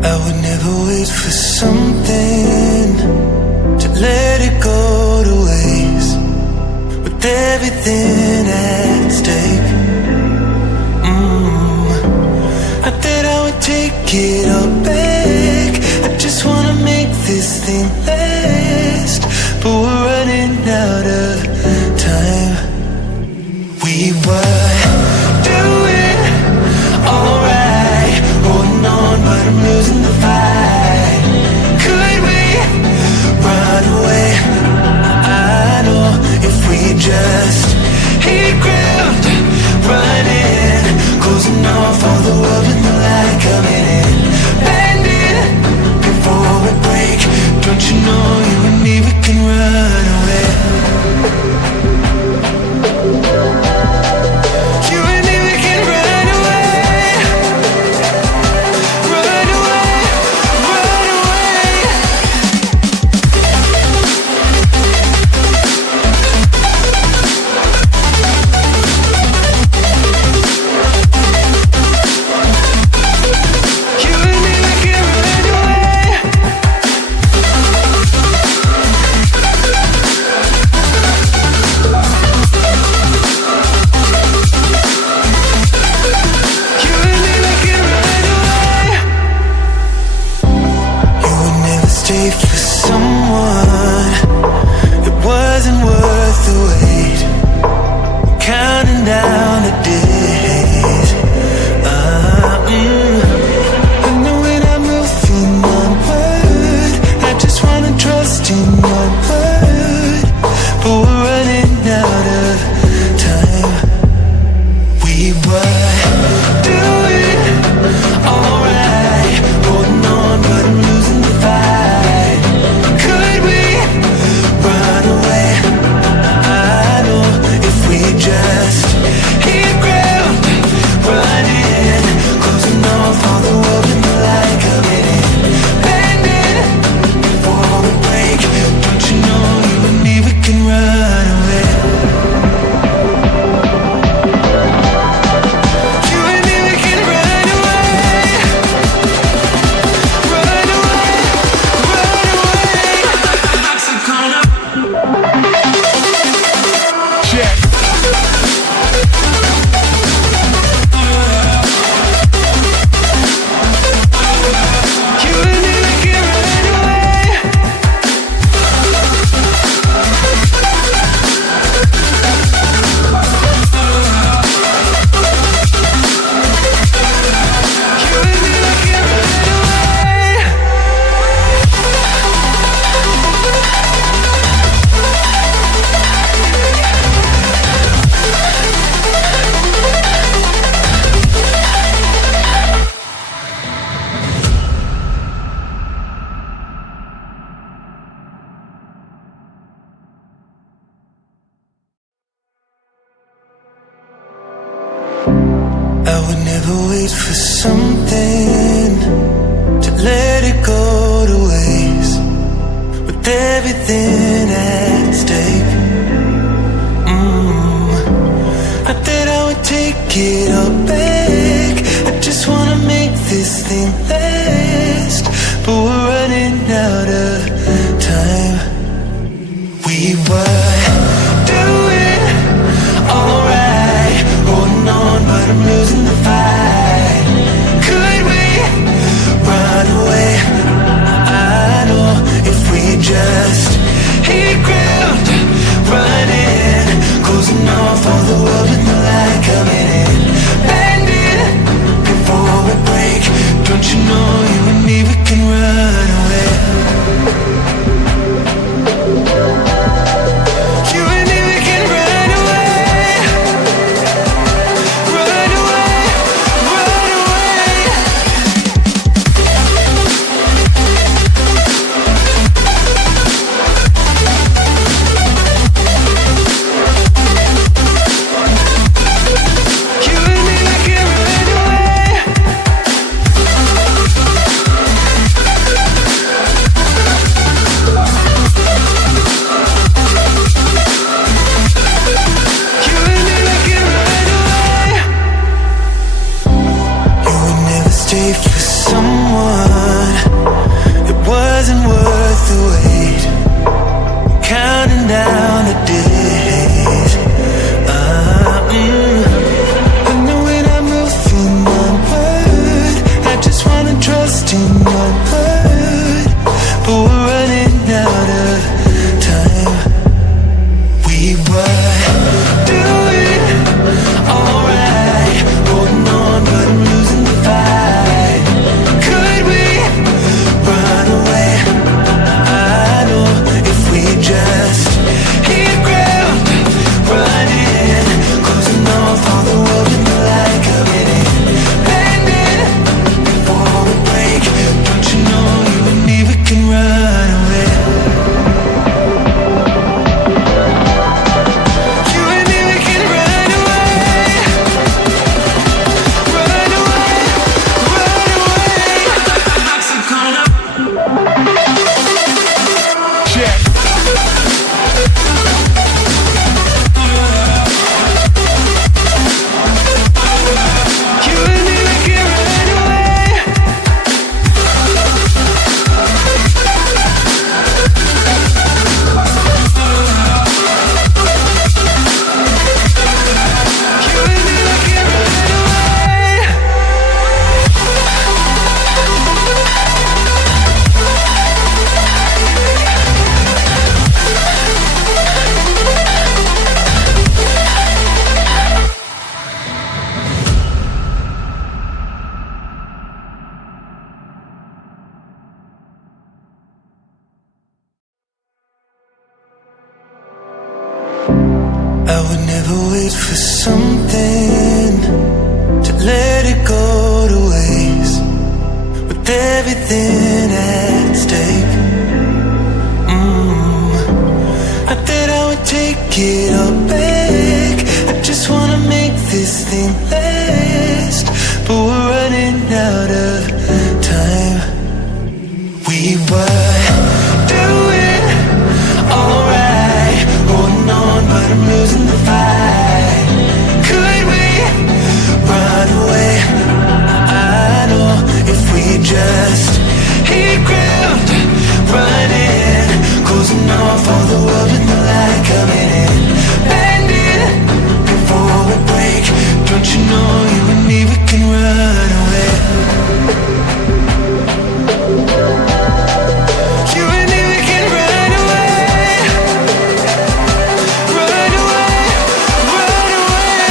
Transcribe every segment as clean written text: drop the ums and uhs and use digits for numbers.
I would never wait for something to let it go to waste, with everything at stake. I thought I would take it all back. I just wanna make this thing last, but we're running out of time. We were doing alright, holding on, but I'm losing the fight. Could we run away? I know if we just hit ground, running, closing off all the world with the light coming in, bending before we break. Don't you know you and me, we can run away. You and me, we can run away. Run away, run away. You and me, we can run away. You and me, we can run away. You would never stay for someone that wasn't worth the wait. Counting down the days. I know when I'm moving onward, I just wanna trust in your word, but we're running out of time. We were doing alright, holding on, but I'm losing the fight. Could we run away? I know if we just hit ground, running, closing off all the world with the light coming in, bending before we break. Don't you know you and me, we can run away. You and me, we can run away. Run away, run away. Check. You and me, we can run away. You and me, we can run away. I would never wait for something to let it go to waste, with everything at stake. I thought I would take it all back. I just wanna make this thing last, but we're running out of time. We were doing alright, holding on, but I'm losing the fight. Could we run away? I know if we just hit ground, running, closing off all the world with the light coming in, bending everything at stake. I thought I would take it all back. I just wanna make this thing last, but we're running out of time. We were doing alright, holding on, but I'm losing the fight. Could we run away? I know if we just hit ground running, closing off all the world with the light coming in. Bend it before we break. Don't you know you and me, we can run away. You and me, we can run away. Run away, run away.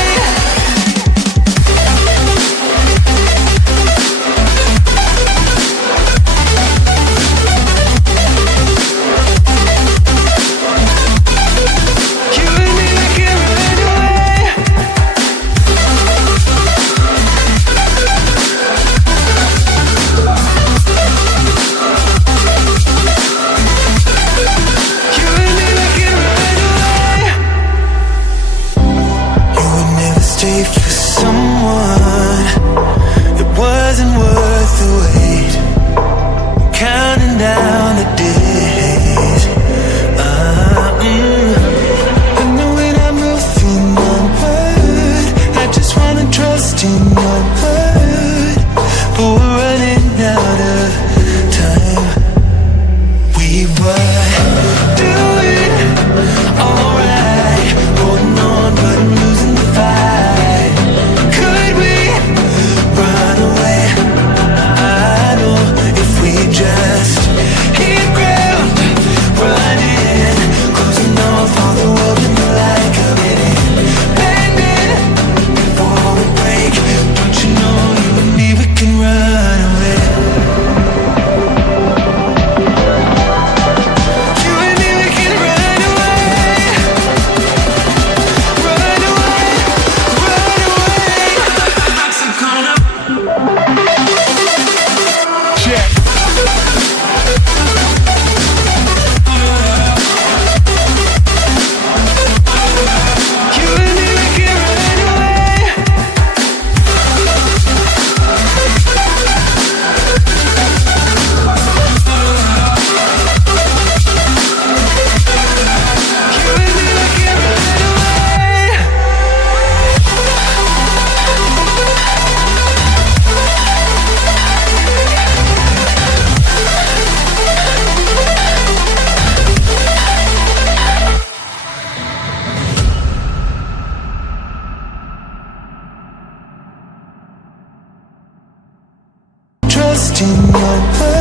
You and me, we can run away. You and me, we can run away. You would never stay for someone that wasn't worth the wait. Counting down the days. I know when I'm moving onward, I just wanna trust in your word, but we're running out of time. We were doing alright, holding on, but I'm losing the fight. Could we run away? I know if we just hit ground running, closing off all the world with the light coming in. Bend it before we break. Don't you know you and me, we can run away. You and me, we can run away. Run away, run away. I'm gonna check. You and me, we can run away. You and me, we can run away. Trust in your word.